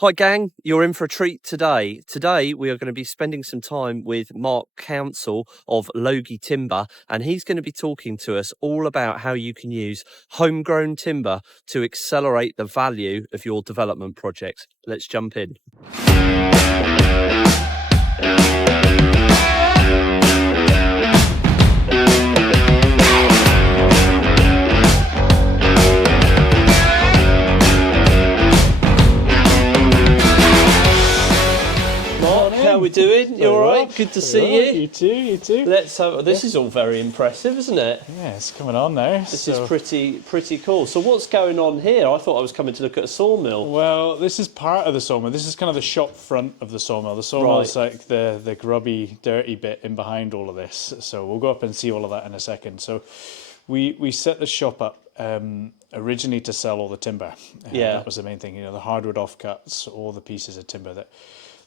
Hi gang, you're in for a treat today. Today we are going to be spending some time with Mark Council of Logie Timber, and he's going to be talking to us all about how you can use homegrown timber to accelerate the value of your development projects. Let's jump in. How we doing? You all right? Good to see you. You too. Let's have. This is all very impressive, isn't it? Yeah, it's coming on now. This is pretty cool. So what's going on here? I thought I was coming to look at a sawmill. Well, this is part of the sawmill. This is kind of the shop front of the sawmill. The sawmill is like the grubby, dirty bit in behind all of this. So we'll go up and see all of that in a second. So we set the shop up originally to sell all the timber. That was the main thing. You know, the hardwood offcuts, all the pieces of timber that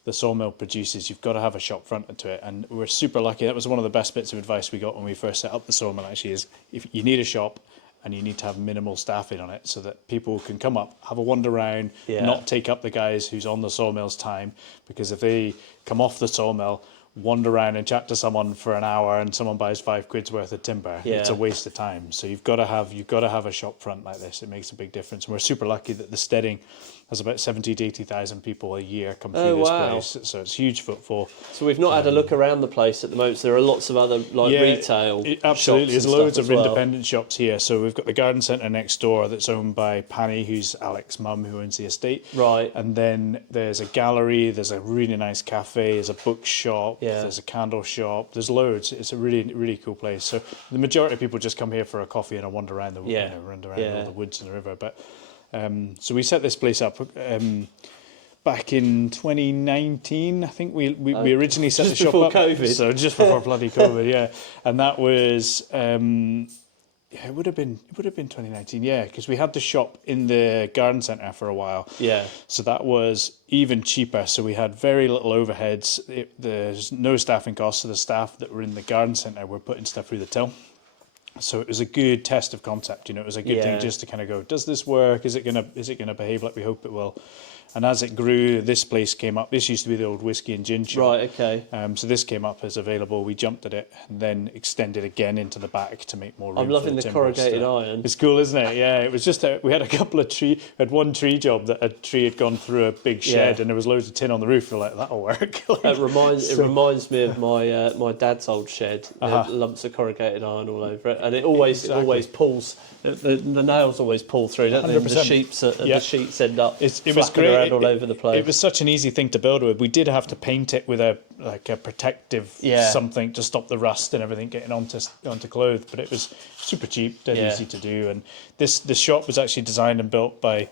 the sawmill produces. You've got to have a shop front to it, and we're super lucky. That was one of the best bits of advice we got when we first set up the sawmill, actually, is if you need a shop and you need to have minimal staffing on it so that people can come up, have a wander around, not take up the guys who's on the sawmill's time, because if they come off the sawmill, wander around and chat to someone for an hour and someone buys £5 worth of timber, it's a waste of time. So you've got to have a shop front like this. It makes a big difference, and we're super lucky that the steading has about 70 to 80,000 people a year come through this place, so it's huge footfall. So we've not had a look around the place at the moment. So there are lots of other retail. Absolutely, there's loads of well. independent shops here. So we've got the garden centre next door that's owned by Panny, who's Alex's mum, who owns the estate. Right. And then there's a gallery. There's a really nice cafe. There's a bookshop. Yeah. There's a candle shop. There's loads. It's a really cool place. So the majority of people just come here for a coffee and a wander around the all the woods and the river. But so we set this place up back in 2019. I think we originally set the shop up. COVID. So just before bloody COVID, yeah. And that was it would have been 2019, because we had the shop in the garden centre for a while. Yeah. So that was even cheaper. So we had very little overheads. There's no staffing costs. So the staff that were in the garden centre were putting stuff through the till. So it was a good test of concept, you know. It was a good thing just to kind of go, does this work? Is it gonna behave like we hope it will? And as it grew, this place came up. This used to be the old whiskey and gin shop. Right, okay. So this came up as available. We jumped at it and then extended again into the back to make more room. I'm loving the corrugated iron. It's cool, isn't it? Yeah, it was just we had a couple of we had one tree job that a tree had gone through a big shed and there was loads of tin on the roof. We're like, that'll work. It reminds me of my dad's old shed. Lumps of corrugated iron all over it, and it always pulls. The nails always pull through, don't they? The sheets end up it was great. Around all over the place. It was such an easy thing to build with. We did have to paint it with a protective something to stop the rust and everything getting onto clothes, but it was super cheap, dead easy to do. And the shop was actually designed and built by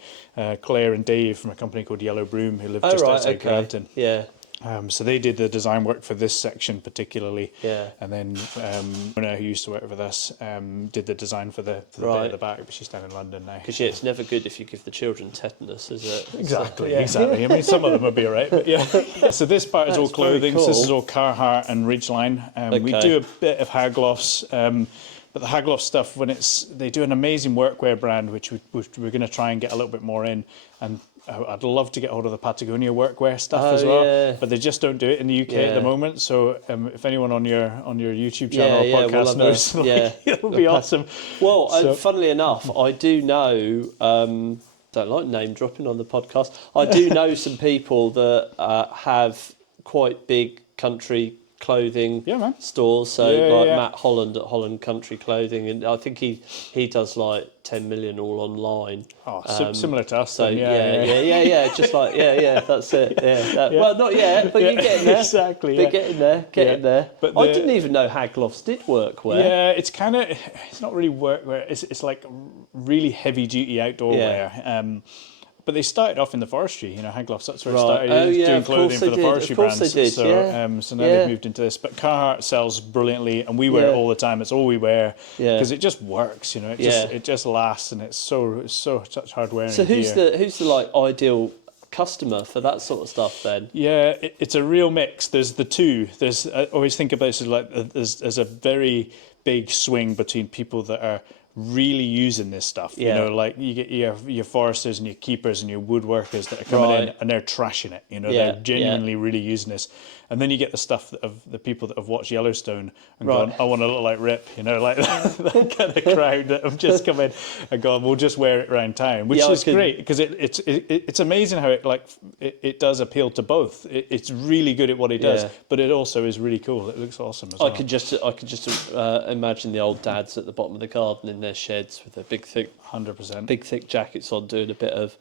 Claire and Dave from a company called Yellow Broom, who lived just outside Granton. Yeah. So they did the design work for this section particularly, and then Mona, who used to work with us, did the design for the bit at the back, but she's down in London now. Because it's never good if you give the children tetanus, is it? Exactly. I mean, some of them would be alright, but So this part is all clothing. Cool. So this is all Carhartt and Ridgeline. We do a bit of Haglofs. But the Haglofs stuff, they do an amazing workwear brand, which we're going to try and get a little bit more in, and I'd love to get hold of the Patagonia workwear stuff as well, but they just don't do it in the UK at the moment. So if anyone on your YouTube channel or podcast knows, it would be awesome. Well, funnily enough, I do know. Don't like name dropping on the podcast. I do know some people that have quite big country clothing stores, so Matt Holland at Holland Country Clothing, and I think he does like 10 million all online. Similar to us. So just like that's it. Well, not yet, but you're getting there. Exactly. But getting there. But I didn't even know Haglofs did workwear. Yeah, it's not really workwear. It's like really heavy duty outdoor wear. But they started off in the forestry, Haglofs, that's where it started, doing clothing for the forestry brands. So now they've moved into this. But Carhartt sells brilliantly, and we wear it all the time. It's all we wear, because it just works, it just lasts, and it's such hard wearing. So who's the like ideal customer for that sort of stuff then? Yeah, it's a real mix. There's the two. I always think about it as like there's a very big swing between people that are really using this stuff. You know, like you get your foresters and your keepers and your woodworkers that are coming in and they're trashing it. You know, they're genuinely really using this. And then you get the stuff of the people that have watched Yellowstone and gone, I want to look like Rip, you know, like that kind of crowd that have just come in and gone, we'll just wear it around town, which is great because it's amazing how it does appeal to both. It's really good at what it does, but it also is really cool. It looks awesome as well. I could just imagine the old dads at the bottom of the garden in their sheds with their big thick 100%. Big thick jackets on, doing a bit of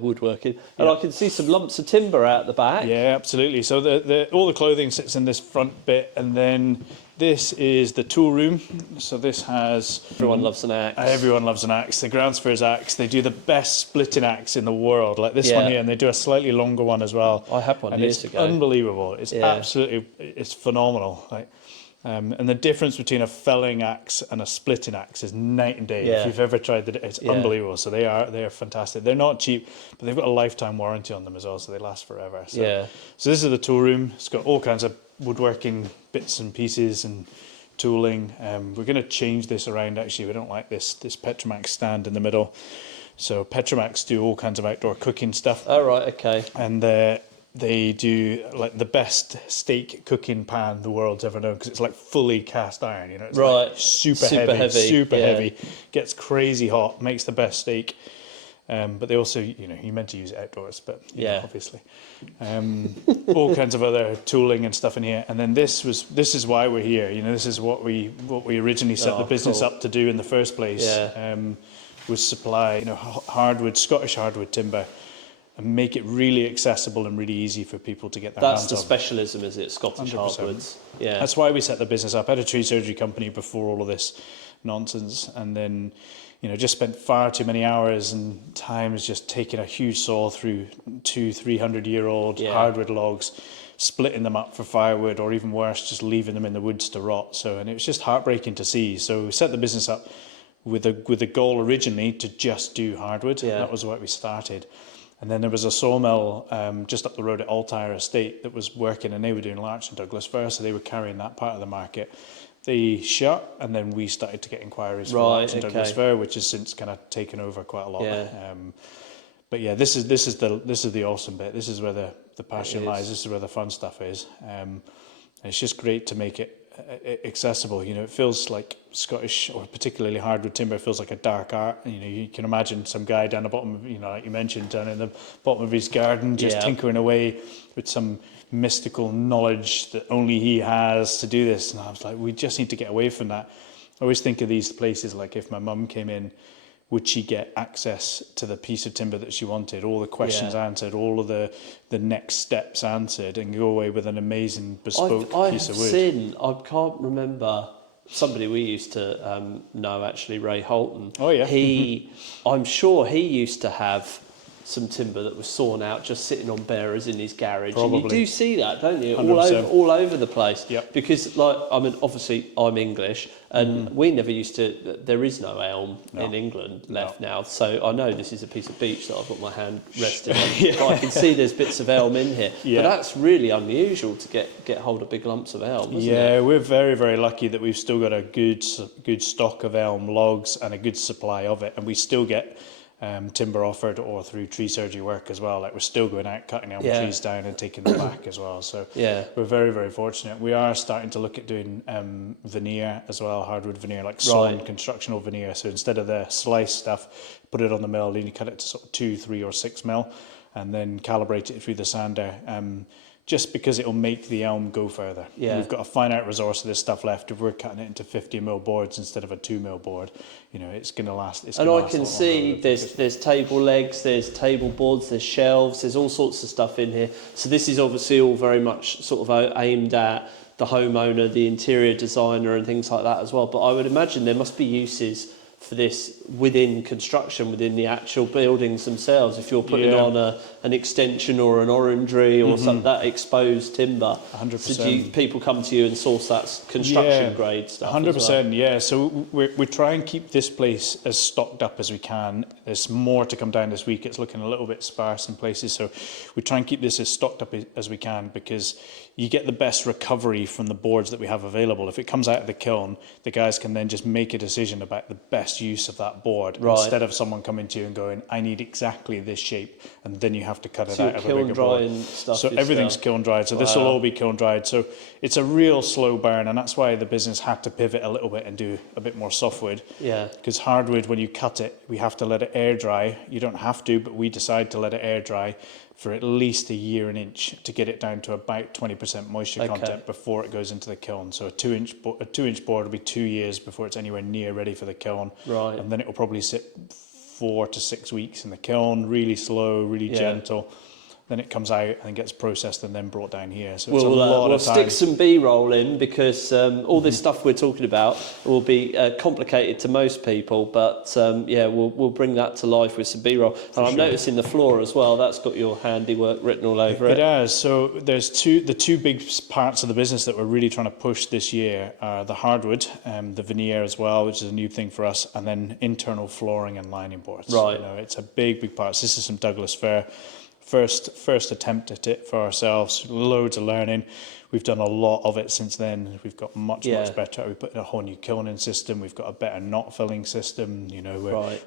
woodworking, and I can see some lumps of timber out the back. Yeah, absolutely. So all the clothing sits in this front bit, and then this is the tool room. So this has everyone loves an axe. Everyone loves an axe. The Groundsfurs axe. They do the best splitting axe in the world, like this one here, and they do a slightly longer one as well. I had one years ago. Unbelievable. It's absolutely, it's phenomenal. Like. And the difference between a felling axe and a splitting axe is night and day. If you've ever tried it, it's unbelievable. So they are fantastic. They're not cheap, but they've got a lifetime warranty on them as well, so they last forever. So this is the tool room. It's got all kinds of woodworking bits and pieces and tooling. We're going to change this around. Actually, we don't like this Petromax stand in the middle. So Petromax do all kinds of outdoor cooking stuff. Oh right, okay. And they do like the best steak cooking pan the world's ever known because it's like fully cast iron, you know. It's like super heavy, gets crazy hot, makes the best steak. But they also, you know, you're meant to use it outdoors, but know, obviously, all kinds of other tooling and stuff in here. And then this is why we're here. You know, this is what we originally set the business up to do in the first place. Was supply, you know, hardwood, Scottish hardwood timber. And make it really accessible and really easy for people to get their hands on. That's the specialism, is it? Scottish 100%. Hardwoods. Yeah. That's why we set the business up. I had a tree surgery company before all of this nonsense, and then, you know, just spent far too many hours and times just taking a huge saw through 200-300-year-old hardwood logs, splitting them up for firewood, or even worse, just leaving them in the woods to rot. And it was just heartbreaking to see. So we set the business up with a goal originally to just do hardwood. That was what we started. And then there was a sawmill just up the road at Altyre Estate that was working, and they were doing larch and Douglas fir, so they were carrying that part of the market. They shut, and then we started to get inquiries for larch and Douglas fir, which has since kind of taken over quite a lot. But yeah, this is the awesome bit. This is where the passion lies. This is where the fun stuff is. It's just great to make it accessible. You know, it feels like Scottish, or particularly hardwood timber, feels like a dark art. You know, you can imagine some guy down the bottom of, you know, like you mentioned, down in the bottom of his garden, just tinkering away with some mystical knowledge that only he has to do this. And I was like, we just need to get away from that. I always think of these places like, if my mum came in, would she get access to the piece of timber that she wanted, all the questions answered, all of the next steps answered, and go away with an amazing bespoke piece of wood? I can't remember, somebody we used to know, actually, Ray Holton. Oh yeah. I'm sure he used to have some timber that was sawn out just sitting on bearers in his garage. Probably. And you do see that, don't you? 100%. All over the place. Yep. Because, like, I mean, obviously I'm English, and we never used to, there is no elm in England left now, so I know this is a piece of beech that I've got my hand resting on, but I can see there's bits of elm in here. But that's really unusual to get hold of big lumps of elm, isn't it? We're very, very lucky that we've still got a good stock of elm logs and a good supply of it, and we still get timber offered or through tree surgery work as well. Like, we're still going out cutting elm trees down and taking them back as well. So we're very, very fortunate. We are starting to look at doing veneer as well, hardwood veneer, like sawn constructional veneer. So instead of the slice stuff, put it on the mill, then you cut it to sort of 2, 3 or 6 mil, and then calibrate it through the sander. Just because it'll make the elm go further. We've got a finite resource of this stuff left. If we're cutting it into 50 mil boards instead of a 2 mil board, you know, it's going to last. And I can see there's table legs, there's table boards, there's shelves, there's all sorts of stuff in here. So this is obviously all very much sort of aimed at the homeowner, the interior designer, and things like that as well. But I would imagine there must be uses for this within construction, within the actual buildings themselves. If you're putting on an extension or an orangery or something, that exposed timber, 100%. So people come to you and source that construction grade stuff. 100%. Yeah. So we try and keep this place as stocked up as we can. There's more to come down this week. It's looking a little bit sparse in places, so we try and keep this as stocked up as we can, because you get the best recovery from the boards that we have available. If it comes out of the kiln, the guys can then just make a decision about the best best use of that board, Right. instead of someone coming to you and going, I need exactly this shape, and then you have to cut it So out you're of a bigger kiln board. drying stuff So yourself. everything's kiln dried. So this will all be kiln dried. So it's a real slow burn, and that's why the business had to pivot a little bit and do a bit more softwood. Yeah. Because hardwood, when you cut it, we have to let it air dry. You don't have to, but we decide to let it air dry for at least a year and inch to get it down to about 20% moisture content before it goes into the kiln. So a 2-inch board will be 2 years before it's anywhere near ready for the kiln. Right. And then it will probably sit 4 to 6 weeks in the kiln, really slow, really gentle. Then it comes out and gets processed and then brought down here. So it's a lot of time. We'll stick some B-roll in, because all this stuff we're talking about will be complicated to most people, but we'll bring that to life with some B-roll. And I'm noticing the floor as well, that's got your handiwork written all over it. It has. So there's the two big parts of the business that we're really trying to push this year are the hardwood, the veneer as well, which is a new thing for us, and then internal flooring and lining boards. Right. You know, it's a big part. So this is some Douglas fir. First attempt at it for ourselves, loads of learning. We've done a lot of it since then. We've got much better. We put in a whole new kilning system. We've got a better knot filling system. You know,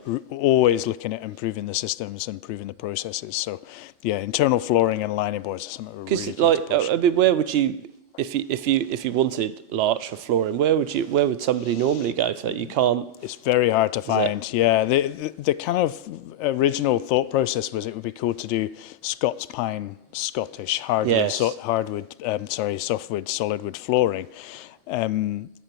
we're always looking at improving the systems, improving the processes. So, yeah, internal flooring and lining boards are something we're really Because, I mean, where would you, if you wanted larch for flooring, where would somebody normally go for it? You can't. It's very hard to find. Yeah, the kind of original thought process was it would be cool to do Scots pine, Scottish hardwood, softwood, solidwood flooring.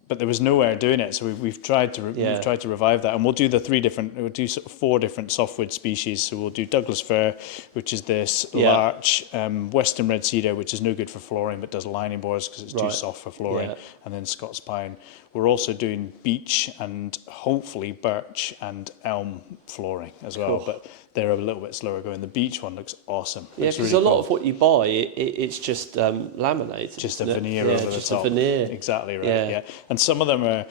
But there was nowhere doing it, so we've tried to revive that, and we'll do we'll do sort of 4 different softwood species. So we'll do Douglas fir, which is this, larch, western red cedar, which is no good for flooring but does lining boards because it's too soft for flooring, and then Scots pine. We're also doing beech and hopefully birch and elm flooring as well, but they're a little bit slower going. The beech one looks awesome. Yeah, because a lot of what you buy, it's just laminated. Just a veneer over the top. Just a veneer. Exactly right, yeah. And some of them are,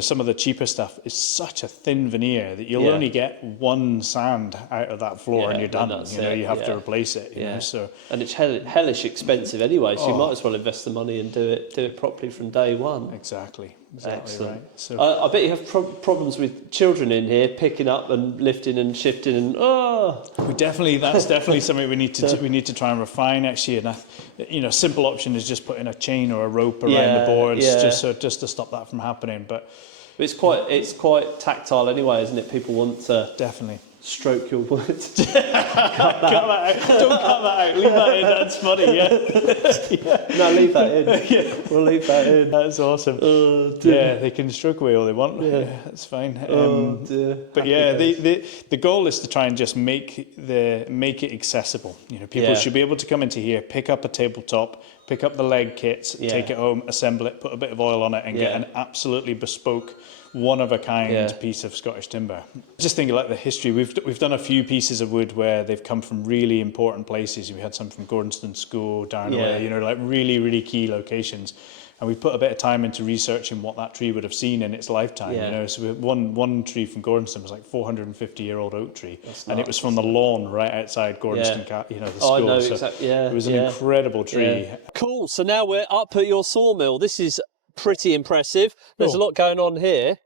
some of the cheaper stuff is such a thin veneer that you'll only get one sand out of that floor and you're done. You have to replace it. You know, so. And it's hellish expensive anyway, so you might as well invest the money and do it properly from day one. Exactly Excellent. Right. So I bet you have problems with children in here picking up and lifting and shifting and that's definitely something we need to try and refine actually. And a simple option is just putting a chain or a rope around the boards just to stop that from happening. But it's quite tactile anyway, isn't it? People want to definitely stroke your wood. Cut that out. Don't cut that out. Leave that in. That's funny. No, leave that in. We'll leave that in. That's awesome. They can stroke away all they want. That's fine. But the goal is to try and just make it accessible. People should be able to come into here, pick up a tabletop, pick up the leg kits, take it home, assemble it, put a bit of oil on it, and get an absolutely bespoke, one-of-a-kind piece of Scottish timber. Just thinking like the history, we've done a few pieces of wood where they've come from really important places. We had some from Gordonston School, Darnaway, like really, really key locations. And we put a bit of time into researching what that tree would have seen in its lifetime. So we had one tree from Gordonston was like 450-year-old oak tree, and it was from the lawn right outside Gordonston, the school. I know so exactly. It was an incredible tree. Yeah. Cool. So now we're up at your sawmill. This is pretty impressive. There's a lot going on here.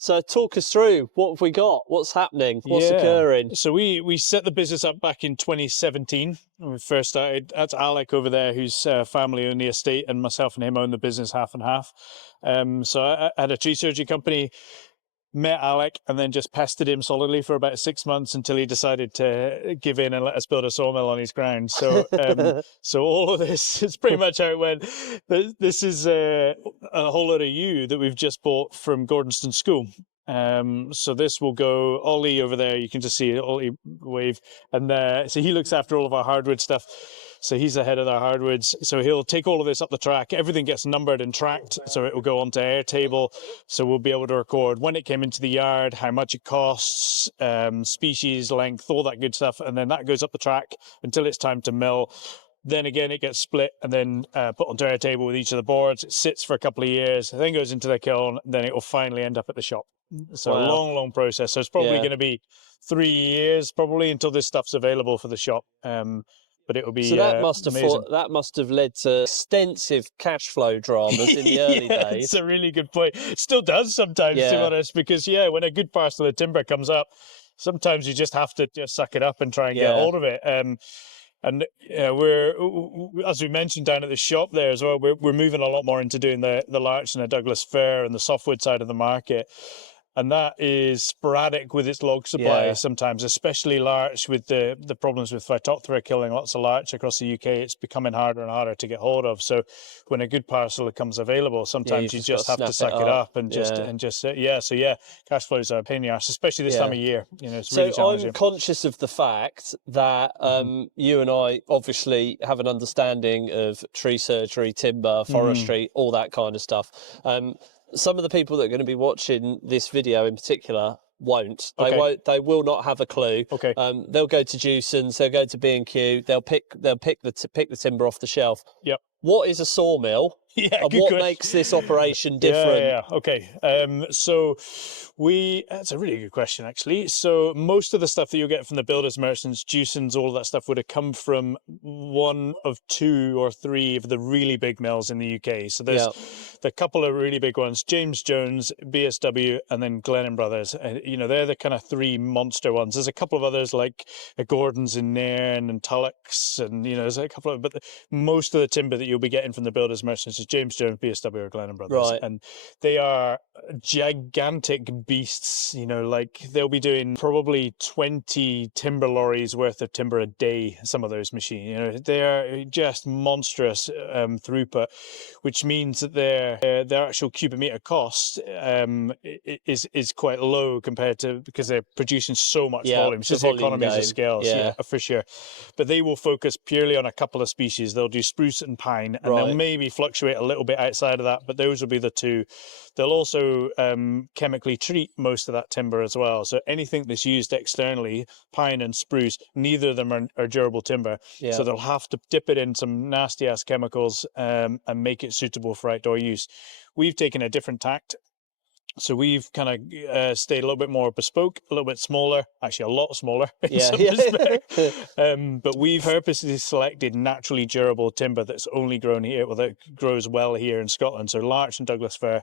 So talk us through, what have we got? What's happening? What's occurring? So we set the business up back in 2017 when we first started. That's Alec over there, whose family owned the estate, and myself and him own the business half and half. So I had a tree surgery company, met Alec, and then just pestered him solidly for about 6 months until he decided to give in and let us build a sawmill on his ground. So so all of this is pretty much how it went. This is a whole lot of yew that we've just bought from Gordonston School. So this will go, Ollie over there, you can just see Ollie wave, and so he looks after all of our hardwood stuff. So he's the head of our hardwoods. So he'll take all of this up the track. Everything gets numbered and tracked. So it will go onto Airtable. So we'll be able to record when it came into the yard, how much it costs, species, length, all that good stuff. And then that goes up the track until it's time to mill. Then again, it gets split and then put onto Airtable with each of the boards. It sits for a couple of years, then goes into the kiln. Then it will finally end up at the shop. So a long process. So it's probably going to be 3 years probably until this stuff's available for the shop. but it'll be So that must have amazing. that must have led to extensive cash flow dramas in the early days. It's a really good point. It still does sometimes, to be honest, because when a good parcel of timber comes up, sometimes you just have to just suck it up and try and get hold of it. And we're, as we mentioned down at the shop there as well, we're moving a lot more into doing the larch and the Douglas fir and the softwood side of the market. And that is sporadic with its log supply sometimes, especially larch with the problems with Phytophthora killing lots of larch across the UK. It's becoming harder and harder to get hold of. So when a good parcel becomes available, sometimes you just have to suck it up and just cash flows are a pain in the arse, especially this time of year. It's really challenging. I'm conscious of the fact that you and I obviously have an understanding of tree surgery, timber, forestry, all that kind of stuff. Some of the people that are going to be watching this video in particular won't. They will not have a clue. Okay. They'll go to Jewson's, they'll go to B&Q, they'll pick the timber off the shelf. Yep. What is a sawmill? And what makes this operation different? Okay. So that's a really good question, actually. So most of the stuff that you'll get from the builders, merchants, Jewson's, all of that stuff would have come from one of 2 or 3 of the really big mills in the UK. So there's the couple of really big ones, James Jones, BSW, and then Glennon Brothers. They're the kind of 3 monster ones. There's a couple of others like Gordon's in Nairn and Tulloch's, and there's a couple of, but most of the timber that you'll be getting from the builders, merchants is James Jones, BSW, or Glennon Brothers. Right. And they are gigantic beasts. Like they'll be doing probably 20 timber lorries worth of timber a day, some of those machines. They are just monstrous throughput, which means that their actual cubic meter cost is quite low compared to, because they're producing so much volume. It's just the economies of scale, for sure. But they will focus purely on a couple of species. They'll do spruce and pine, and they'll maybe fluctuate a little bit outside of that, but those will be the 2. They'll also chemically treat most of that timber as well. So anything that's used externally, pine and spruce, neither of them are durable timber. Yeah. So they'll have to dip it in some nasty ass chemicals and make it suitable for outdoor use. We've taken a different tact. So we've kind of stayed a little bit more bespoke, a little bit smaller, actually a lot smaller in some respects. But we've purposely selected naturally durable timber that's only grown here, that grows well here in Scotland. So larch and Douglas fir,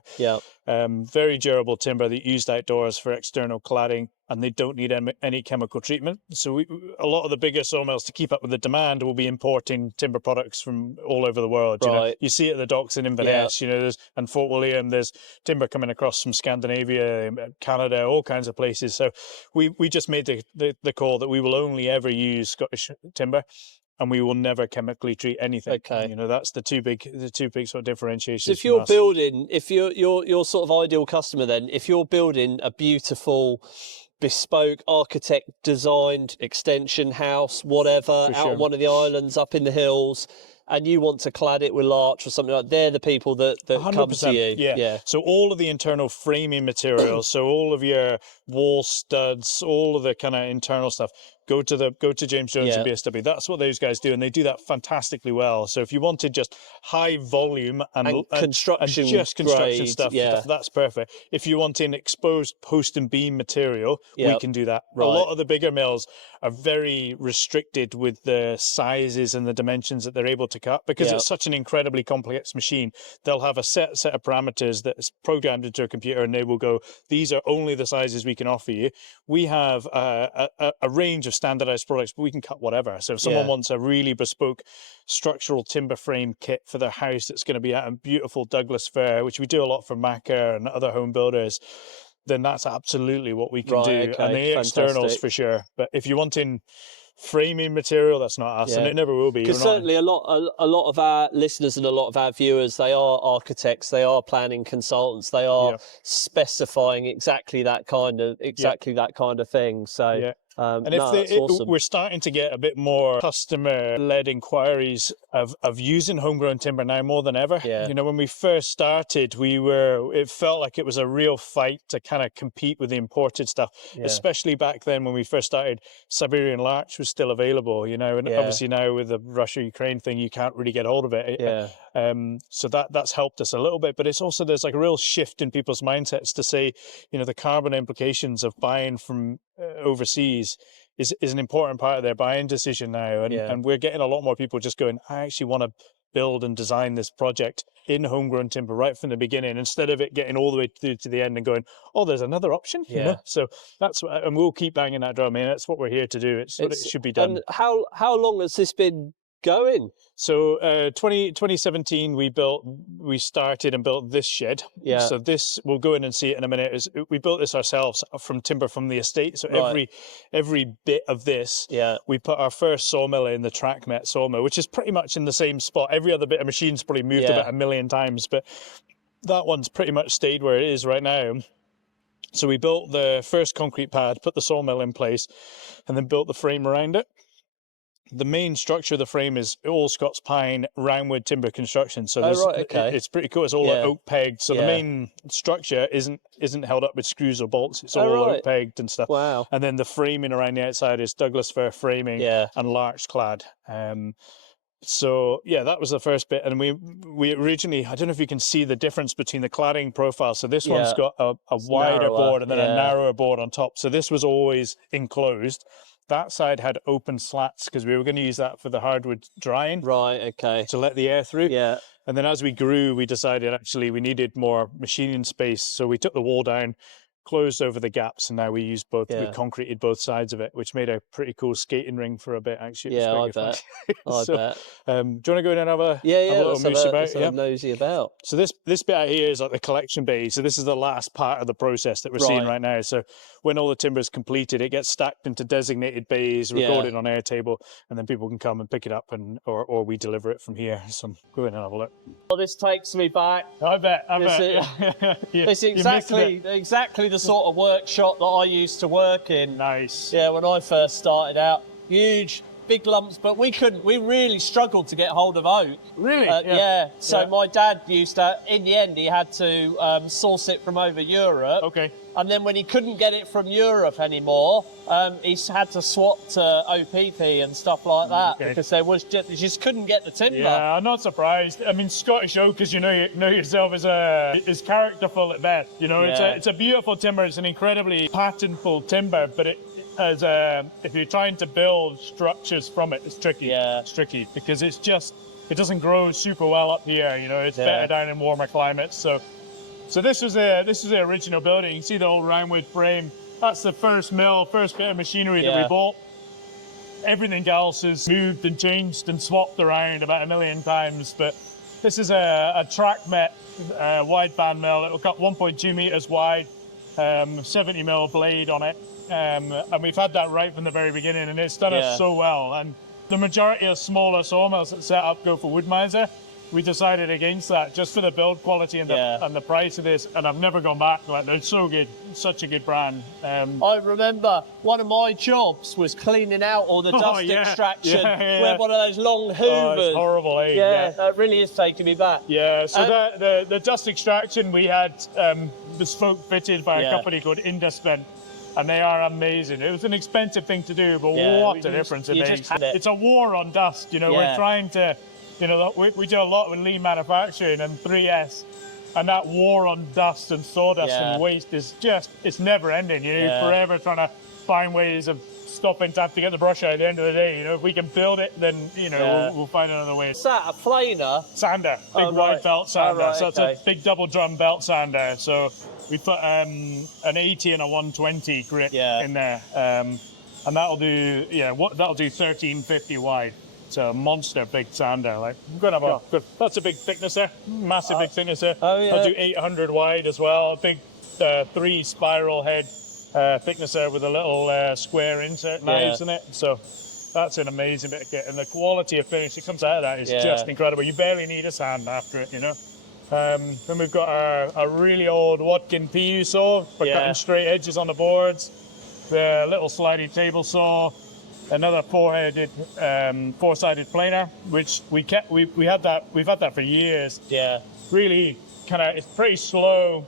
very durable timber that used outdoors for external cladding, and they don't need any chemical treatment. So a lot of the bigger sawmills, to keep up with the demand, will be importing timber products from all over the world. You see it at the docks in Inverness, and Fort William. There's timber coming across from Scandinavia, Canada, all kinds of places. So we just made the call that we will only ever use Scottish timber, and we will never chemically treat anything. Okay. That's the two big sort of differentiations. So if you're building, if you're sort of ideal customer, then if you're building a beautiful, bespoke, architect designed extension house, whatever, out on one of the islands up in the hills, and you want to clad it with larch or something like that, they're the people that come to you. Yeah. So all of the internal framing materials, so all of your wall studs, all of the kind of internal stuff, go to James Jones and BSW. That's what those guys do, and they do that fantastically well. So if you wanted just high volume and construction grade, stuff, that's perfect. If you want an exposed post and beam material, we can do that. Right. A lot of the bigger mills are very restricted with the sizes and the dimensions that they're able to cut, because it's such an incredibly complex machine. They'll have a set of parameters that's programmed into a computer, and they will go, these are only the sizes we can offer you. We have a range of standardized products, but we can cut whatever. So if someone wants a really bespoke structural timber frame kit for their house that's going to be out in beautiful Douglas fir, which we do a lot for Macca and other home builders, then that's absolutely what we can do. Okay, and the externals for sure. But if you're wanting framing material, that's not us, and it never will be. Because certainly a lot of our listeners and a lot of our viewers, they are architects, they are planning consultants, they are specifying exactly that kind of thing. So and awesome. We're starting to get a bit more customer-led inquiries of using homegrown timber now more than ever. When we first started, it felt like it was a real fight to kind of compete with the imported stuff, especially back then when we first started. Siberian larch was still available, and obviously now with the Russia-Ukraine thing, you can't really get hold of it. So that's helped us a little bit, but it's also, there's like a real shift in people's mindsets to say, the carbon implications of buying from overseas is an important part of their buying decision now. And we're getting a lot more people just going, I actually want to build and design this project in homegrown timber right from the beginning, instead of it getting all the way through to the end and going, oh, there's another option. You know? So that's what, and we'll keep banging that drum. I mean, that's what we're here to do. It's what it should be done. And how long has this been going? So 2017 we started and built this shed. So this, we'll go in and see it in a minute. We built this ourselves from timber from the estate. So every bit of this, we put our first sawmill in, the track met sawmill, which is pretty much in the same spot. Every other bit of machine's probably moved about 1 million times, but that one's pretty much stayed where it is right now. So we built the first concrete pad, put the sawmill in place, and then built the frame around it. The main structure of the frame is all Scots pine roundwood timber construction. So it's pretty cool. It's all oak pegged. So the main structure isn't held up with screws or bolts. It's all oak pegged and stuff. Wow. And then the framing around the outside is Douglas fir framing and larch clad. So that was the first bit. And we originally, I don't know if you can see the difference between the cladding profile. So this one's got a wider board and then a narrower board on top. So this was always enclosed. That side had open slats because we were going to use that for the hardwood drying. Right, okay. To let the air through. Yeah. And then as we grew, we decided actually we needed more machining space. So we took the wall down, closed over the gaps, and now we use both. We concreted both sides of it, which made a pretty cool skating ring for a bit. Actually, I bet. I bet. Do you want to go in and have a little moose about? Yeah, nosy about. So this bit out here is like the collection bay. So this is the last part of the process that we're seeing right now. So when all the timber is completed, it gets stacked into designated bays, recorded on Airtable, and then people can come and pick it up, or we deliver it from here. So go in and have a look. Well, this takes me back. I bet. It's exactly the sort of workshop that I used to work in. Nice. Yeah, when I first started out. Huge, big lumps, but we really struggled to get hold of oak. Really? So my dad used to, in the end, he had to source it from over Europe. Okay. And then when he couldn't get it from Europe anymore, he had to swap to OPP and stuff like that because there was you just couldn't get the timber. Yeah, I'm not surprised. I mean, Scottish oak, as you know yourself, is characterful at best. You know, it's a beautiful timber. It's an incredibly patentful timber, but it has if you're trying to build structures from it, it's tricky. Yeah, it's tricky because it doesn't grow super well up here. You know, it's better down in warmer climates. So this was the original building. You can see the old roundwood frame. That's the first bit of machinery that we bought. Everything else is moved and changed and swapped around about 1 million times. But this is a track met wideband mill. It'll cut 1.2 meters wide, 70 mil blade on it. And we've had that right from the very beginning, and it's done us so well. And the majority of smaller sawmills that set up go for wood miser. We decided against that just for the build quality and the price of this, and I've never gone back. Like, they're so good, such a good brand. I remember one of my jobs was cleaning out all the dust extraction with one of those long hoovers. It's horrible, eh? Yeah, that really is taking me back. Yeah, so the dust extraction we had bespoke fitted by a company called Induspen. And they are amazing. It was an expensive thing to do, but what a difference it makes. It's a war on dust, you know. We're trying to, you know, we do a lot with lean manufacturing and 3S, and that war on dust and sawdust and waste is it's never ending. You're forever trying to find ways of stopping to have to get the brush out at the end of the day. You know, if we can build it, then, you know, we'll find another way. Is that a planer? Sander, big wide belt sander. So it's a big double drum belt sander. So we put an 80 and a 120 grit in there, and that'll do 1350 wide. It's a monster big sander. Like, we're gonna have that's a big thickness there, massive big thickness there. Oh yeah. I'll do 800 wide as well. A big 3 spiral head thickness there with a little square insert knives in it. So that's an amazing bit of kit, and the quality of finish that comes out of that is just incredible. You barely need a sand after it, you know. Then we've got our really old Watkin PU saw for cutting straight edges on the boards. The little sliding table saw. Another four-sided planer, which we've had that for years. Yeah. Really it's pretty slow.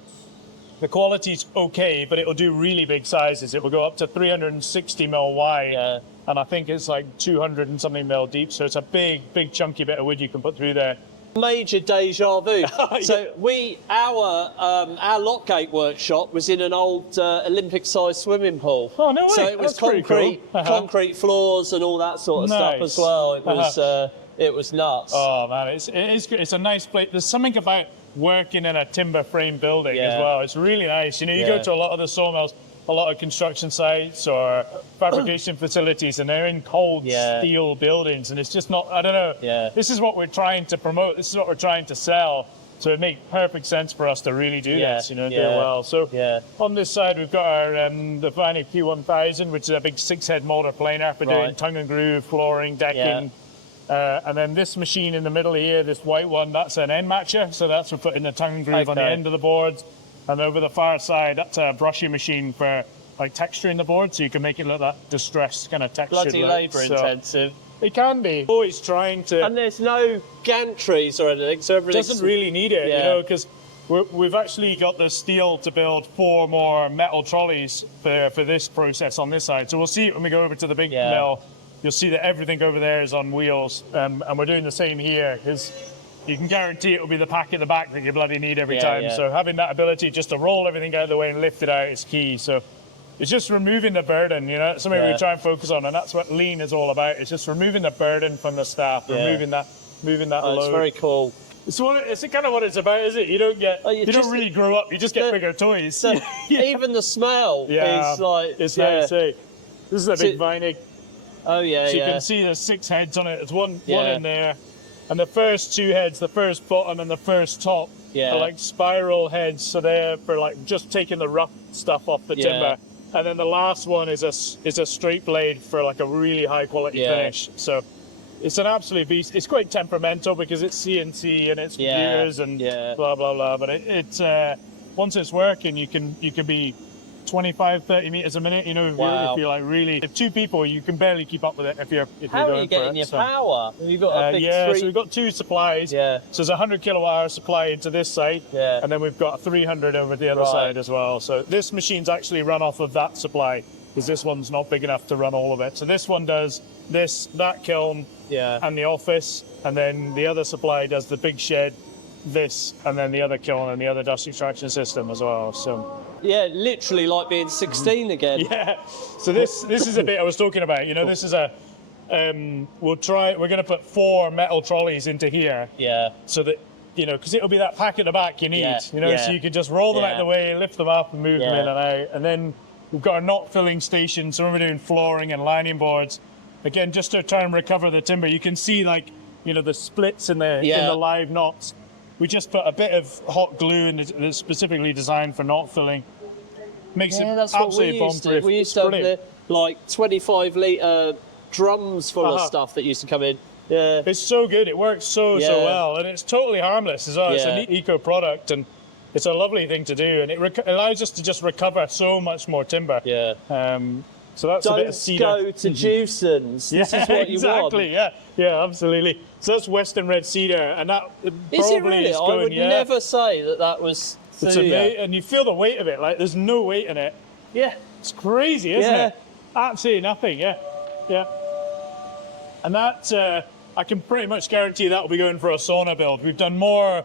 The quality's okay, but it'll do really big sizes. It will go up to 360 mil wide, and I think it's like 200 and something mil deep. So it's a big chunky bit of wood you can put through there. Major deja vu. So our Lockgate workshop was in an old Olympic-sized swimming pool. Oh, no way. So it was That's pretty concrete, cool. concrete floors and all that sort of stuff Nice. as well. It was nuts. Oh man, it's a nice place. There's something about working in a timber frame building as Yeah. well. It's really nice. You know, you go to a lot of the sawmills, a lot of construction sites or fabrication facilities, and they're in cold steel buildings, and it's just not, I don't know. Yeah. This is what we're trying to promote. This is what we're trying to sell. So it makes perfect sense for us to really do this, you know, do it well. So on this side, we've got our the Vanny P1000, which is a big 6-head motor planer for doing tongue and groove, flooring, decking. And then this machine in the middle here, this white one, that's an end matcher. So that's for putting the tongue and groove on the end of the boards. And over the far side, that's a brushing machine for like texturing the board, so you can make it look that distressed kind of texture. Bloody labour intensive. It can be. Always trying to. And there's no gantries or anything, so everything doesn't really need it, you know, because we've actually got the steel to build 4 more metal trolleys for this process on this side. So we'll see it when we go over to the big mill. You'll see that everything over there is on wheels, and we're doing the same here, because you can guarantee it will be the pack at the back that you bloody need every time. Yeah. So having that ability just to roll everything out of the way and lift it out is key. So it's just removing the burden, you know, that's something we try and focus on, and that's what lean is all about. It's just removing the burden from the staff, removing that load. It's very cool. It's kind of what it's about, is it? You don't get, you don't really grow up. You just get bigger toys. Even the smell is like, it's nice. This is a big Vinig. Oh yeah, so you can see there's 6 heads on it. There's one in there, and the first 2 heads, the first bottom and the first top, are like spiral heads. So they're for like just taking the rough stuff off the timber. And then the last one is a straight blade for like a really high quality finish. So it's an absolute beast. It's quite temperamental because it's CNC and it's gears and blah blah blah. But it's once it's working, you can be 25-30 meters a minute. You know, if you're like really, if 2 people, you can barely keep up with it if you're How going are you getting your so. power? Have you got a big so we've got 2 supplies. So there's a 100 kilowatt hour supply into this side, and then we've got a 300 over the other side as well. So this machine's actually run off of that supply, because this one's not big enough to run all of it. So this one does that kiln and the office, and then the other supply does the big shed, this, and then the other kiln and the other dust extraction system as well. So literally like being 16 again. So this is a bit I was talking about. You know, this is a we're going to put 4 metal trolleys into here. So that, you know, because it'll be that pack at the back you need. You know, so you can just roll them out of the way, lift them up, and move them in and out. And then we've got a knot filling station. So when we're doing flooring and lining boards, again, just to try and recover the timber, you can see, like, you know, the splits in the live knots. We just put a bit of hot glue that's specifically designed for knot filling. Makes it absolutely bomb-proof. We used to have like 25 litre drums full of stuff that used to come in. It's so good. It works so well, and it's totally harmless as well. It's a neat eco product, and it's a lovely thing to do, and it allows us to just recover so much more timber. So that's a bit of cedar. Don't go to Jewson's. This is what you want. Yeah, absolutely. So that's Western red cedar, and that is it really? I would never say that was. It's amazing, and you feel the weight of it. Like, there's no weight in it. It's crazy, isn't it? Absolutely nothing. And that I can pretty much guarantee that will be going for a sauna build. We've done more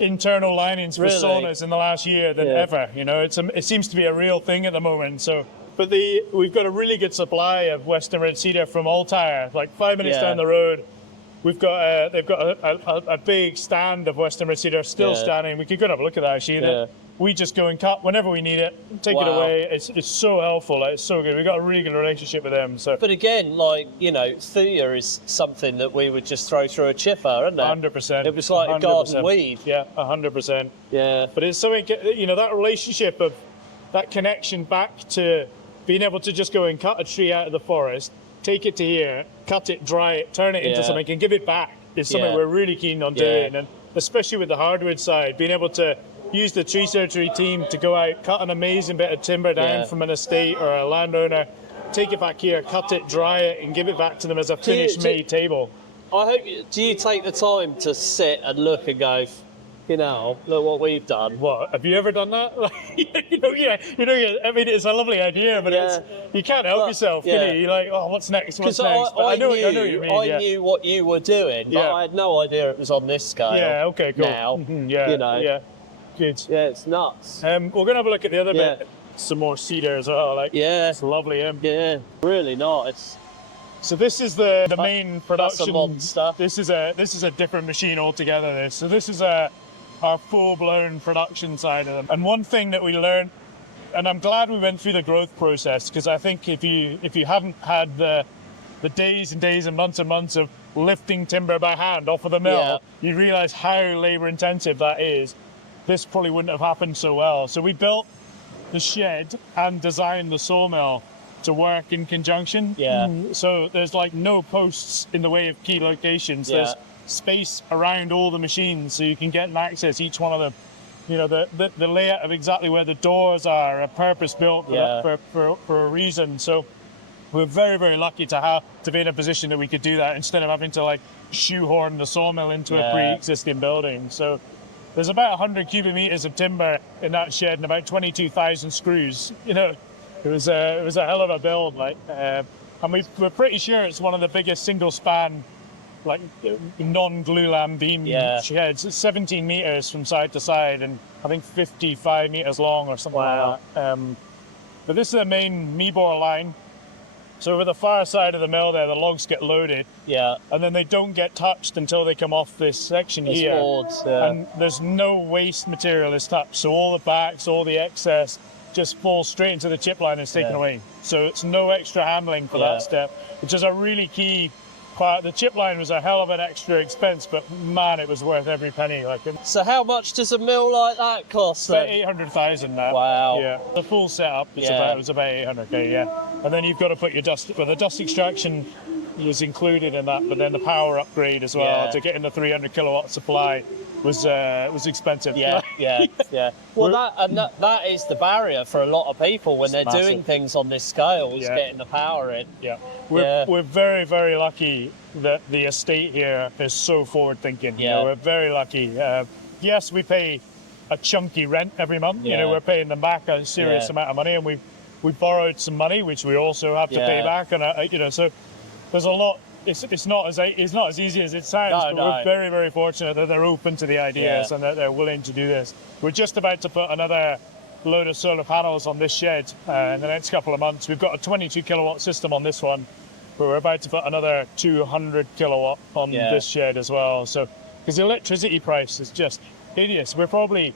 internal linings for saunas in the last year than ever. You know, it seems to be a real thing at the moment. So. But we've got a really good supply of Western red cedar from Altyre, like 5 minutes down the road. We've got they've got a big stand of Western red cedar still standing. We could go and have a look at that actually. We just go and cut whenever we need it, take it away. It's so helpful. Like, it's so good. We've got a really good relationship with them. So. But again, like, you know, thuya is something that we would just throw through a chipper, isn't it? 100%. It was like 100%. A garden weed. 100%. But it's something, you know, that relationship of that connection back to being able to just go and cut a tree out of the forest, take it to here, cut it, dry it, turn it into something, and give it back is something we're really keen on doing. And especially with the hardwood side, being able to use the tree surgery team to go out, cut an amazing bit of timber down from an estate or a landowner, take it back here, cut it, dry it, and give it back to them as a finished made table. I hope. Do you take the time to sit and look and go, You know, look what we've done. What, have you ever done that? I mean, it's a lovely idea, but you can't help yourself, can you? You're like, oh, what's next? What's next? I know what you mean. I knew what you were doing, but I had no idea it was on this scale. Yeah, okay, cool. Now, you know. Good. Yeah, it's nuts. We're going to have a look at the other bit. Some more cedar as well. It's lovely. Yeah, really nice. So this is the main production. That's a monster. This is a different machine altogether. So this is our full-blown production side of them. And one thing that we learned, and I'm glad we went through the growth process, because I think if you haven't had the days and days and months of lifting timber by hand off of the mill, you realise how labour-intensive that is. This probably wouldn't have happened so well. So we built the shed and designed the sawmill to work in conjunction. So there's like no posts in the way of key locations. There's space around all the machines, so you can get and access each one of them. You know, the layout of exactly where the doors are purpose built for a reason. So we're very, very lucky to be in a position that we could do that instead of having to like shoehorn the sawmill into a pre-existing building. So there's about 100 cubic meters of timber in that shed and about 22,000 screws. You know, it was a hell of a build. And we're pretty sure it's one of the biggest single span, like non-glulam beam sheds. It's 17 meters from side to side, and I think 55 meters long or something like that. But this is the main me-bore line. So over the far side of the mill there, the logs get loaded. And then they don't get touched until they come off this section here. Boards, and there's no waste material is touched. So all the backs, all the excess just falls straight into the chip line and is taken away. So it's no extra handling for that step, which is a really key part. The chip line was a hell of an extra expense, but man, it was worth every penny. So how much does a mill like that cost? About 800,000. Wow. Yeah. The full setup was about 800k. And then you've got to put your dust. Well, the dust extraction was included in that, but then the power upgrade as well to get in the 300 kilowatt supply was expensive. Well, that is the barrier for a lot of people when they're doing things on this scale, is getting the power in. We're very, very lucky that the estate here is so forward thinking. You know, we're very lucky. Yes, we pay a chunky rent every month. You know, we're paying them back a serious amount of money, and we borrowed some money which we also have to pay back, and so there's a lot. It's not as easy as it sounds, but we're very, very fortunate that they're open to the ideas and that they're willing to do this. We're just about to put another load of solar panels on this shed in the next couple of months. We've got a 22 kilowatt system on this one, but we're about to put another 200 kilowatt on this shed as well. So, because the electricity price is just hideous. We're probably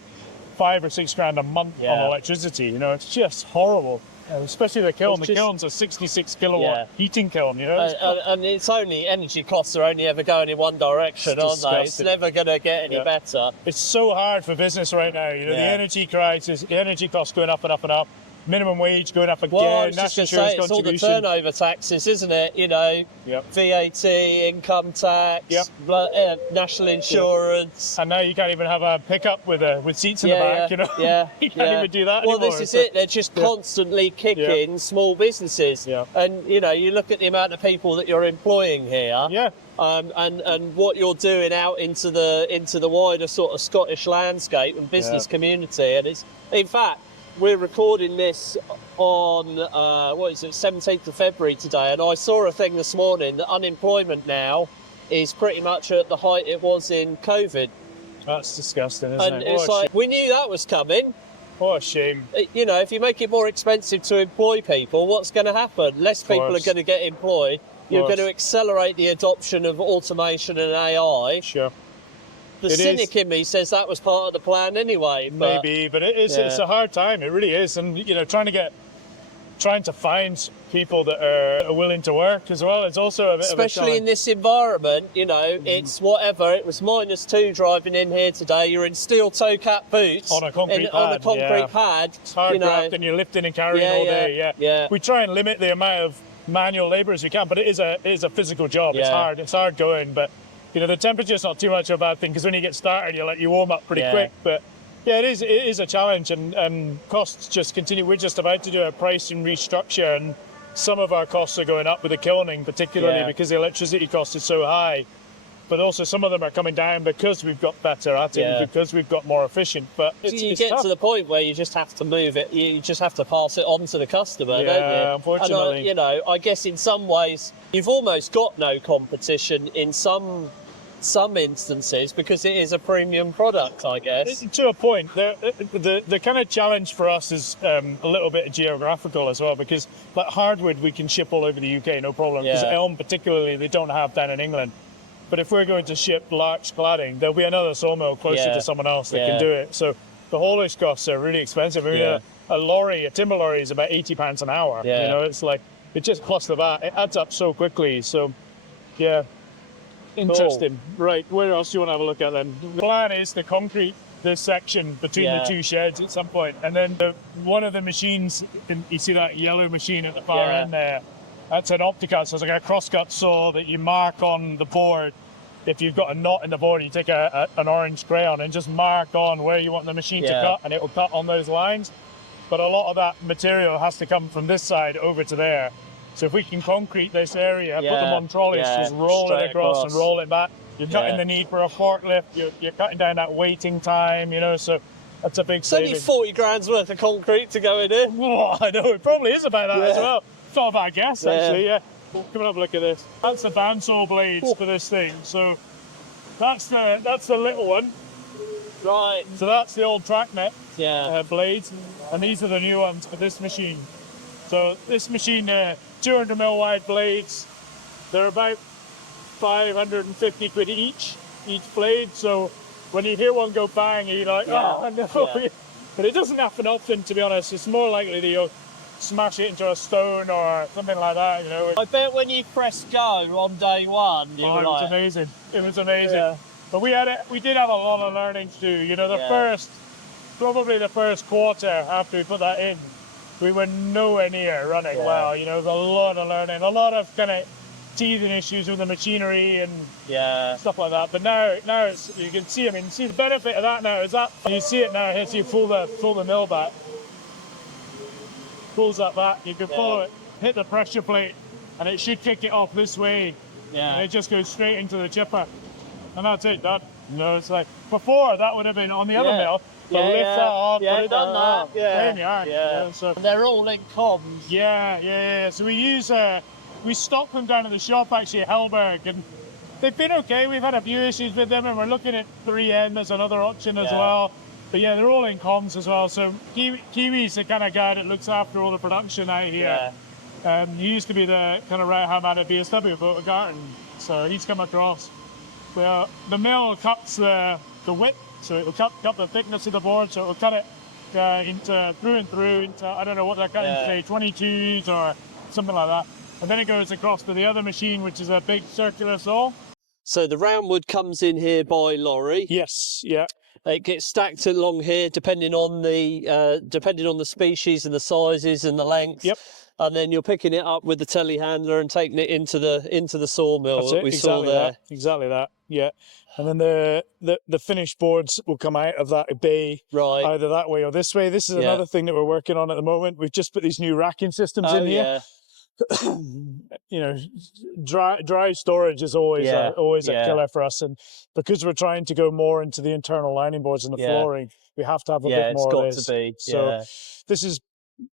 $5 or $6 grand a month on electricity. You know, it's just horrible. Especially the kiln. The kiln's a 66 kilowatt heating kiln, you know. And it's only, energy costs are only ever going in one direction, aren't they? It's never going to get any better. It's so hard for business right now. You know, the energy crisis, the energy costs going up and up and up. Minimum wage going up again. Well, I was just going to say, it's all the turnover taxes, isn't it? You know, VAT, income tax, national insurance. And now you can't even have a pickup with seats in the back, you know. You can't even do that anymore. Well, this is it. They're just constantly kicking small businesses. And, you know, you look at the amount of people that you're employing here. And what you're doing out into the wider sort of Scottish landscape and business community. And it's, in fact, we're recording this on, 17th of February today, and I saw a thing this morning that unemployment now is pretty much at the height it was in COVID. That's disgusting, isn't it? And it's like, we knew that was coming. What a shame. You know, if you make it more expensive to employ people, what's going to happen? Less people are going to get employed. You're going to accelerate the adoption of automation and AI. Sure. The cynic in me says that was part of the plan anyway. Maybe, but it's a hard time. It really is. And, you know, trying to find people that are willing to work as well. It's also a bit especially in this environment, you know, it's whatever. It was -2 driving in here today. You're in steel toe cap boots. On a concrete pad. It's hard graft and you're lifting and carrying all day. We try and limit the amount of manual labour as we can, but it is a physical job. It's hard going, but you know, the temperature's not too much of a bad thing, because when you get started, you warm up pretty quick. But yeah, it is a challenge, and costs just continue. We're just about to do a pricing restructure, and some of our costs are going up with the kilning, particularly because the electricity cost is so high. but also some of them are coming down because we've got better at it, because we've got more efficient. But it's get tough. To the point where you just have to move it, you just have to pass it on to the customer, don't you? Yeah, unfortunately. And, you know, I guess in some ways you've almost got no competition in some instances because it is a premium product, I guess. To a point. The kind of challenge for us is a little bit geographical as well, because like hardwood we can ship all over the UK, no problem, because elm particularly they don't have down in England. But if we're going to ship larch cladding, there'll be another sawmill closer to someone else that can do it. So the haulage costs are really expensive. I mean, a timber lorry is about £80 an hour. You know, it's like, it just plus the VAT, it adds up so quickly. So yeah. Interesting. Cool. Right, where else do you want to have a look at then? The plan is to concrete this section between the two sheds at some point. And then one of the machines, you see that yellow machine at the far end there, that's an opticut, so it's like a crosscut saw that you mark on the board. If you've got a knot in the board, you take an orange crayon and just mark on where you want the machine to cut, and it will cut on those lines. But a lot of that material has to come from this side over to there. So if we can concrete this area, put them on trolleys, just roll it across and roll it back, you're cutting the need for a forklift, you're cutting down that waiting time, you know, so that's a big saving. It's only 40 grand's worth of concrete to go in here. Oh, I know, it probably is about that as well. It's not a bad guess, actually, Come and have a look at this. That's the bandsaw blades for this thing. So that's the little one. Right. So that's the old track net blades, and these are the new ones for this machine. So this machine, 200mm wide blades, they're about 550 quid each blade. So when you hear one go bang, you're like, oh no. But it doesn't happen often, to be honest. It's more likely that you'll smash it into a stone or something like that, you know. I bet when you pressed go on day one, it was amazing. It was amazing. Yeah. But we did have a lot of learning to do. You know, probably the first quarter after we put that in, we were nowhere near running well. You know, there's a lot of learning, a lot of kind of teething issues with the machinery and stuff like that. But now it's, you can see. I mean, see the benefit of that now is that you see it now. As you pull the mill back, pulls that back. You can follow it, hit the pressure plate, and it should kick it off this way. Yeah, and it just goes straight into the chipper, and that's it. Done. You know, it's like before that would have been on the other mill. So lift that off, put it done that. There you are. You know, so they're all in comms. Yeah. So we stock them down at the shop actually at Hellberg, and they've been okay. We've had a few issues with them, and we're looking at 3N as another option as well. But yeah, they're all in comms as well. So Kiwi's the kind of guy that looks after all the production out here. He used to be the kind of right-hand man at BSW, but Garten. So he's come across. Well, the mill cuts the width. So it'll cut the thickness of the board, so it'll cut it through and through into, I don't know what they're cutting today, 22s or something like that. And then it goes across to the other machine, which is a big circular saw. So the round wood comes in here by lorry. Yes, yeah. It gets stacked along here depending on the species and the sizes and the length. Yep. And then you're picking it up with the telehandler and taking it into the sawmill that we saw there. Exactly that. Yeah. And then the finished boards will come out of that bay, either that way or this way. This is another thing that we're working on at the moment. We've just put these new racking systems in here. You know, dry storage is always a killer for us, and because we're trying to go more into the internal lining boards and the flooring, we have to have a bit more of this. To be. So this is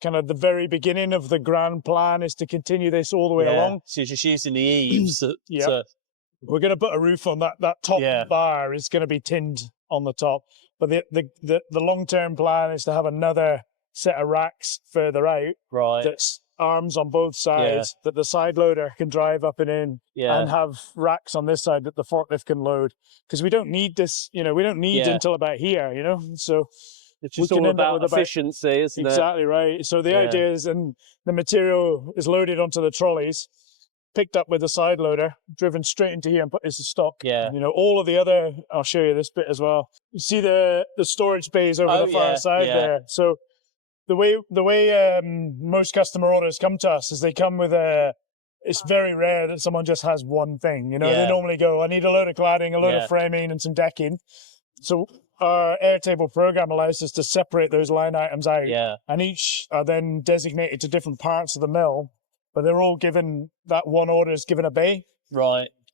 kind of the very beginning of the grand plan, is to continue this all the way along. So you're just using the eaves. We're going to put a roof on that top bar is going to be tinned on the top, but the long-term plan is to have another set of racks further out. That's arms on both sides that the side loader can drive up and in, and have racks on this side that the forklift can load, because we don't need this, you know, we don't need until about here, you know, so it's just all about efficiency, isn't it? Exactly right. So the idea is, and the material is loaded onto the trolleys, picked up with the side loader, driven straight into here and put as a stock. You know, all of the other, I'll show you this bit as well. You see the storage bays over the far side there. So the way most customer orders come to us is they come with it's very rare that someone just has one thing. You know, they normally go, I need a load of cladding, a load of framing and some decking. So our Airtable program allows us to separate those line items out, and each are then designated to different parts of the mill, but they're all given, that one order is given a bay.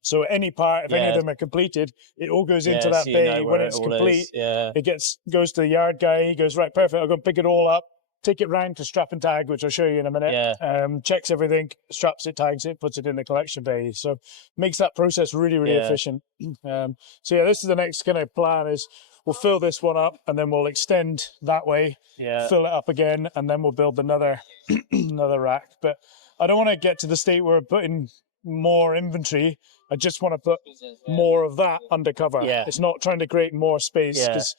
So any part, if any of Yeah. them are completed, it all goes Yeah, into that so you bay know when where it it's all complete. is. Yeah. It goes to the yard guy. He goes, right, perfect. I'll go pick it all up, take it round to strap and tag, which I'll show you in a minute. Yeah. Checks everything, straps it, tags it, puts it in the collection bay. So makes that process really, really Yeah. efficient. So yeah, this is the next kind of plan is we'll fill this one up and then we'll extend that way, Yeah. fill it up again, and then we'll build another another rack. But I don't want to get to the state where we're putting more inventory. I just want to put more of that undercover. Yeah. It's not trying to create more space Yeah. because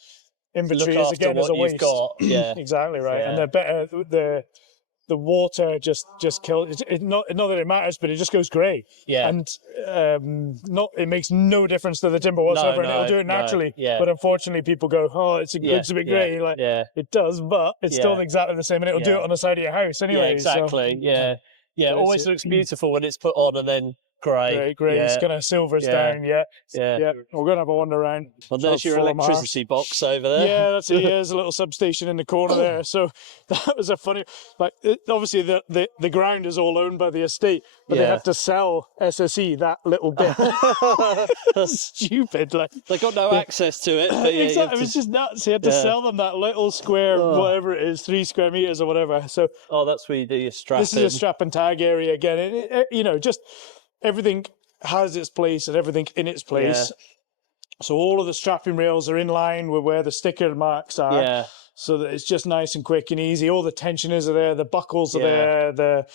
inventory Look is after again is what a you've waste. got. Yeah. Exactly right. Yeah. And the better the water just kills it. Not that it matters, but it just goes grey. Yeah. And it makes no difference to the timber whatsoever, and it'll do it no, naturally. yeah. But unfortunately, people go, "Oh, it's a bit grey." Like it does, but it's still Yeah. exactly the same, and it'll do Yeah. it on the side of your house anyway. Yeah, exactly. So, Yeah. Yeah. It So always it's- looks beautiful when it's put on and then grey. Great. Yeah. It's kind of silvers Yeah. down. Yeah. Yeah. We're gonna have a wander around. Well, there's your Full of Mars. electricity box over there. Yeah, that's it. Yeah, there's a little substation in the corner there. So that was a funny. Obviously the ground is all owned by the estate, but they Yeah. have to sell SSE that little bit. That's stupid. Like They got no access to it. But yeah, you have exactly, it to- was just nuts. He had to Yeah. sell them that little square, whatever it is, 3 square meters or whatever. So Oh, that's where you do your strapping. this is a strap and tag area again. Just everything has its place and everything in its place. So all of the strapping rails are in line with where the sticker marks are. Yeah. So that it's just nice and quick and easy. All the tensioners are there, the buckles are Yeah. there,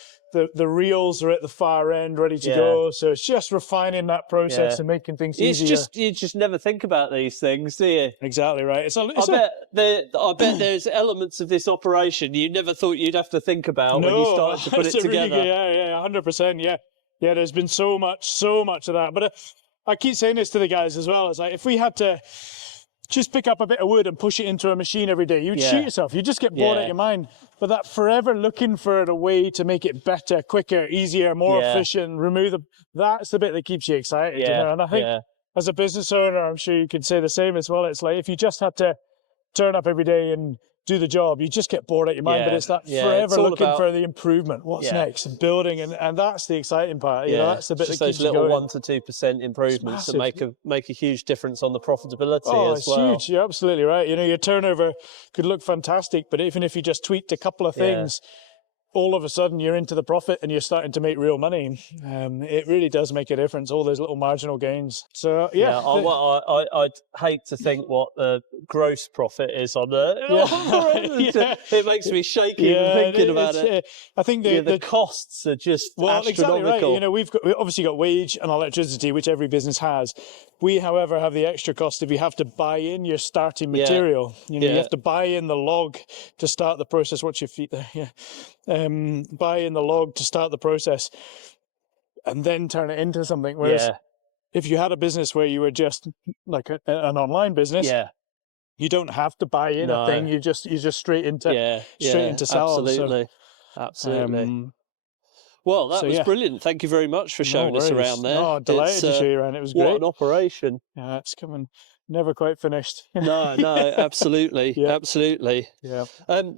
the reels are at the far end ready to Yeah. go. So it's just refining that process Yeah. and making things It's easier. just you just never think about these things, do you? Exactly right. I bet there's elements of this operation you never thought you'd have to think about when you started to put it it's a really together. good- yeah, 100%. Yeah. There's been so much of that. But I keep saying this to the guys as well. It's like if we had to just pick up a bit of wood and push it into a machine every day, you'd Yeah. shoot yourself. You just get bored Yeah. out your mind. But that forever looking for a way to make it better, quicker, easier, more Yeah. efficient, that's the bit that keeps you excited. Yeah. And I think Yeah. as a business owner, I'm sure you could say the same as well. It's like if you just had to turn up every day and do the job, you just get bored out your mind. Yeah, But it's that yeah, forever it's all looking about- for the improvement. What's Yeah. next? And building, and that's the exciting part. You know, that's the bit just that those keeps you little going. 1 to 2% improvements that massive. make a huge difference on the profitability Oh, as it's well. huge. You're absolutely right. You know, your turnover could look fantastic, but even if you just tweaked a couple of Yeah. things, all of a sudden you're into the profit and you're starting to make real money. It really does make a difference, all those little marginal gains. So, yeah. I'd hate to think what the gross profit is on it. Yeah. It makes me shaky even thinking about it. I think The costs are just exactly astronomical. right. You know, we've obviously got wage and electricity, which every business has. We, however, have the extra cost if you have to buy in your starting Yeah. material. You know, Yeah. you have to buy in the log to start the process. Watch your feet there. Yeah. Buy in the log to start the process, and then turn it into something. Whereas Yeah, if you had a business where you were just like an online business, yeah, you don't have to buy in No. a thing. You just straight into yeah, into sell. So, absolutely. Well, that so was yeah. brilliant. Thank you very much for showing us worries. around there. Oh, delighted It's, to show you around. It was what great. an operation. Yeah, it's coming. Never quite finished. No, absolutely, Yeah. absolutely. Yeah.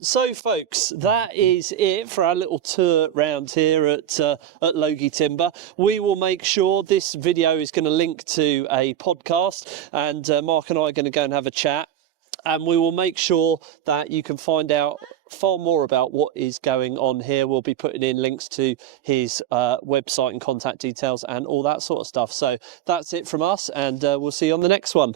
So, folks, that is it for our little tour round here at Logie Timber. We will make sure this video is going to link to a podcast, and Mark and I are going to go and have a chat. And we will make sure that you can find out far more about what is going on here. We'll be putting in links to his website and contact details and all that sort of stuff. So that's it from us, and we'll see you on the next one.